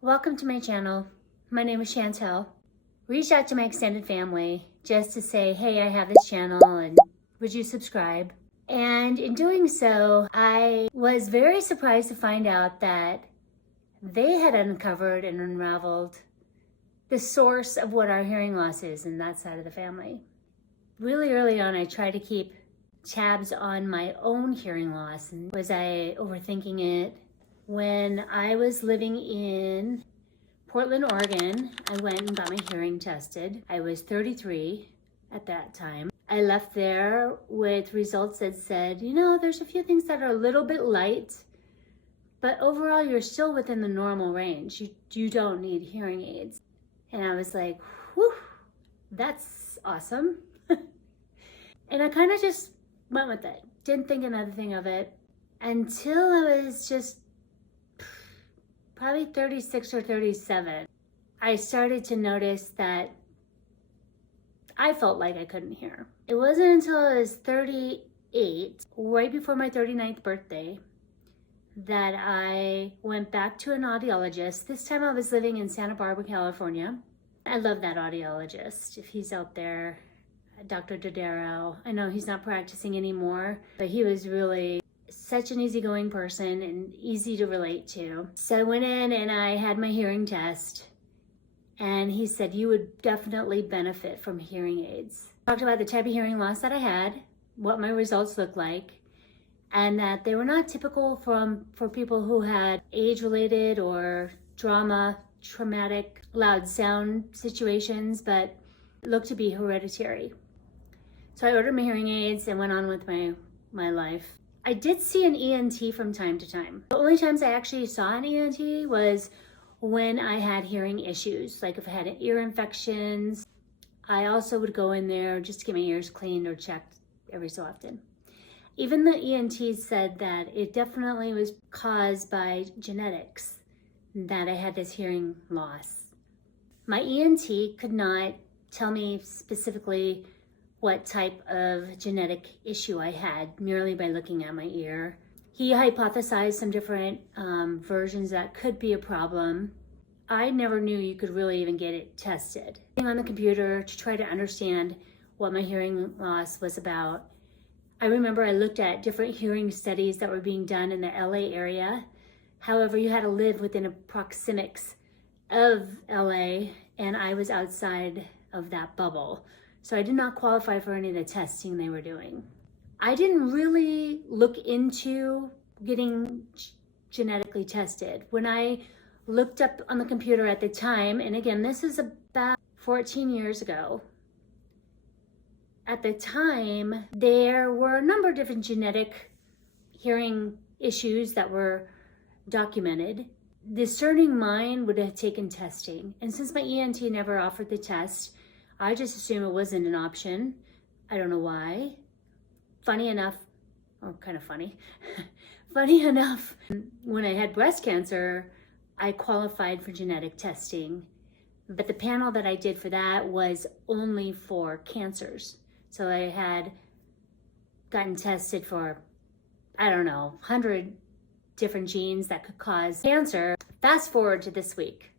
Welcome to my channel. My name is Chantel. Reached out to my extended family just to say, hey, I have this channel and would you subscribe? And in doing so, I was very surprised to find out that they had uncovered and unraveled the source of what our hearing loss is in that side of the family. Really early on, I tried to keep tabs on my own hearing loss. And was I overthinking it? When I was living in Portland, Oregon, I went and got my hearing tested. I was 33 at that time. I left there with results that said, there's a few things that are a little bit light, but overall you're still within the normal range. You don't need hearing aids. And I was like, whew, that's awesome. And I kind of just went with it. Didn't think another thing of it until I was just probably 36 or 37. I started to notice that I felt like I couldn't hear. It wasn't until I was 38, right before my 39th birthday, that I went back to an audiologist. This time I was living in Santa Barbara, California. I love that audiologist. If he's out there, Dr. Dodaro. I know he's not practicing anymore, but he was really such an easygoing person and easy to relate to. So I went in and I had my hearing test, and he said, you would definitely benefit from hearing aids. Talked about the type of hearing loss that I had, what my results looked like, and that they were not typical for people who had age-related or traumatic, loud sound situations, but looked to be hereditary. So I ordered my hearing aids and went on with my life. I did see an ENT from time to time. The only times I actually saw an ENT was when I had hearing issues, like if I had ear infections. I also would go in there just to get my ears cleaned or checked every so often. Even the ENT said that it definitely was caused by genetics, that I had this hearing loss. My ENT could not tell me specifically what type of genetic issue I had merely by looking at my ear. He hypothesized some different versions that could be a problem. I never knew you could really even get it tested. On the computer to try to understand what my hearing loss was about. I remember I looked at different hearing studies that were being done in the LA area. However, you had to live within a proxemics of LA, and I was outside of that bubble. So I did not qualify for any of the testing they were doing. I didn't really look into getting genetically tested. When I looked up on the computer at the time, and again, this is about 14 years ago, at the time, there were a number of different genetic hearing issues that were documented. The discerning mind would have taken testing. And since my ENT never offered the test, I just assumed it wasn't an option. I don't know why. Funny enough, funny enough, when I had breast cancer, I qualified for genetic testing, but the panel that I did for that was only for cancers. So I had gotten tested for, 100 different genes that could cause cancer. Fast forward to this week,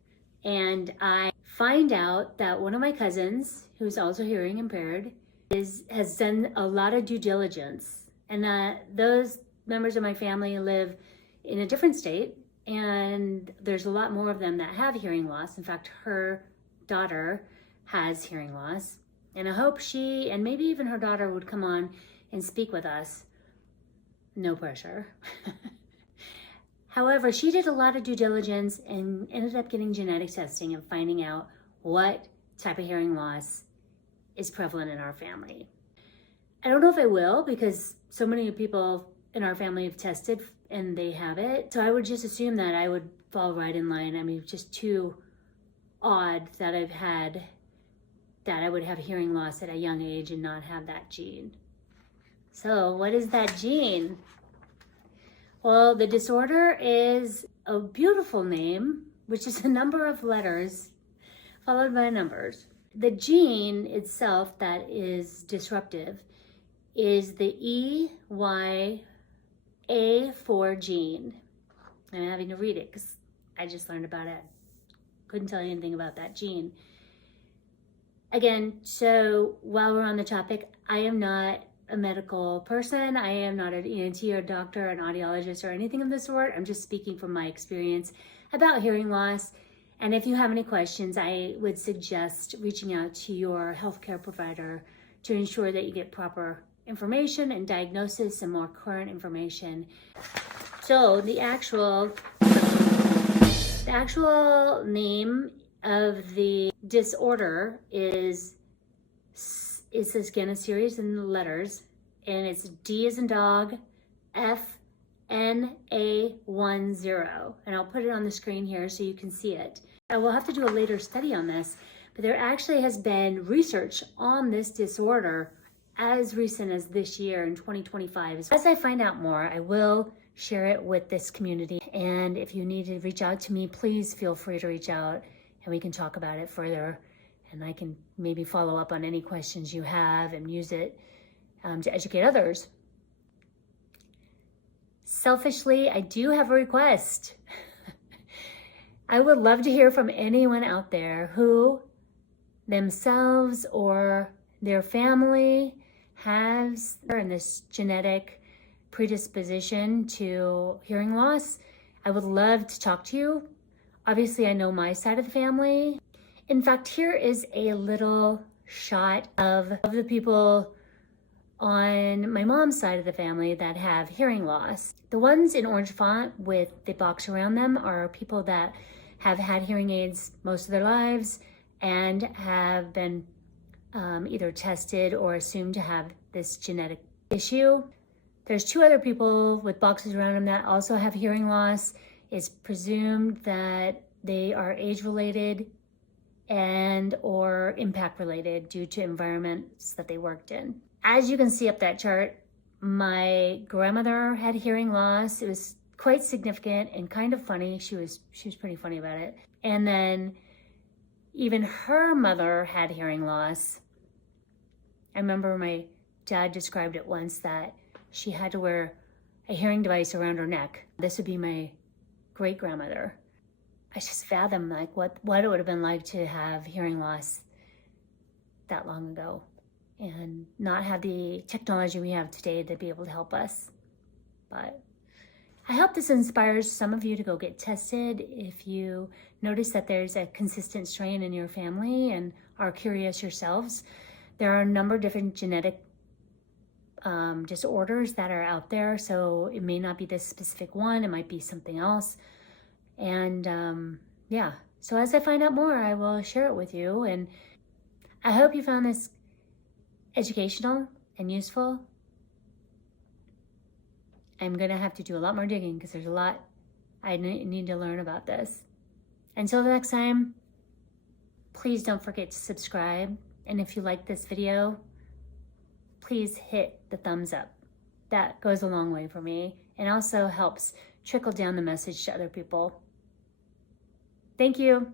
and I find out that one of my cousins, who's also hearing impaired, has done a lot of due diligence. And those members of my family live in a different state, and there's a lot more of them that have hearing loss. In fact, her daughter has hearing loss. And I hope she, and maybe even her daughter, would come on and speak with us. No pressure. However, she did a lot of due diligence and ended up getting genetic testing and finding out what type of hearing loss is prevalent in our family. I don't know if I will, because so many people in our family have tested and they have it. So I would just assume that I would fall right in line. I mean, just too odd that I would have hearing loss at a young age and not have that gene. So what is that gene? Well, the disorder is a beautiful name, which is a number of letters followed by numbers. The gene itself that is disruptive is the EYA4 gene. I'm having to read it because I just learned about it couldn't tell you anything about that gene. Again, so while we're on the topic, I am not a medical person. I am not an ENT or doctor, an audiologist, or anything of the sort. I'm just speaking from my experience about hearing loss. And if you have any questions, I would suggest reaching out to your healthcare provider to ensure that you get proper information and diagnosis and more current information. So the actual name of the disorder is again a series in letters, and it's D as in dog, F N A 10, and I'll put it on the screen here so you can see it. I will have to do a later study on this, but there actually has been research on this disorder as recent as this year in 2025. As I find out more, I will share it with this community, and if you need to reach out to me, please feel free to reach out and we can talk about it further, and I can maybe follow up on any questions you have and use it to educate others. Selfishly, I do have a request. I would love to hear from anyone out there who themselves or their family has this genetic predisposition to hearing loss. I would love to talk to you. Obviously, I know my side of the family. In fact, here is a little shot of the people on my mom's side of the family that have hearing loss. The ones in orange font with the box around them are people that have had hearing aids most of their lives and have been either tested or assumed to have this genetic issue. There's two other people with boxes around them that also have hearing loss. It's presumed that they are age-related and or impact-related due to environments that they worked in. As you can see up that chart, my grandmother had hearing loss. It was quite significant and kind of funny. She was pretty funny about it. And then even her mother had hearing loss. I remember my dad described it once that she had to wear a hearing device around her neck. This would be my great-grandmother. I just fathom like what it would have been like to have hearing loss that long ago and not have the technology we have today to be able to help us. But I hope this inspires some of you to go get tested if you notice that there's a consistent strain in your family and are curious yourselves. There are a number of different genetic disorders that are out there, so it may not be this specific one, it might be something else. And yeah, so as I find out more, I will share it with you, and I hope you found this educational and useful. I'm gonna have to do a lot more digging because there's a lot I need to learn about this. Until the next time, please don't forget to subscribe, and if you like this video, please hit the thumbs up. That goes a long way for me and also helps trickle down the message to other people. Thank you.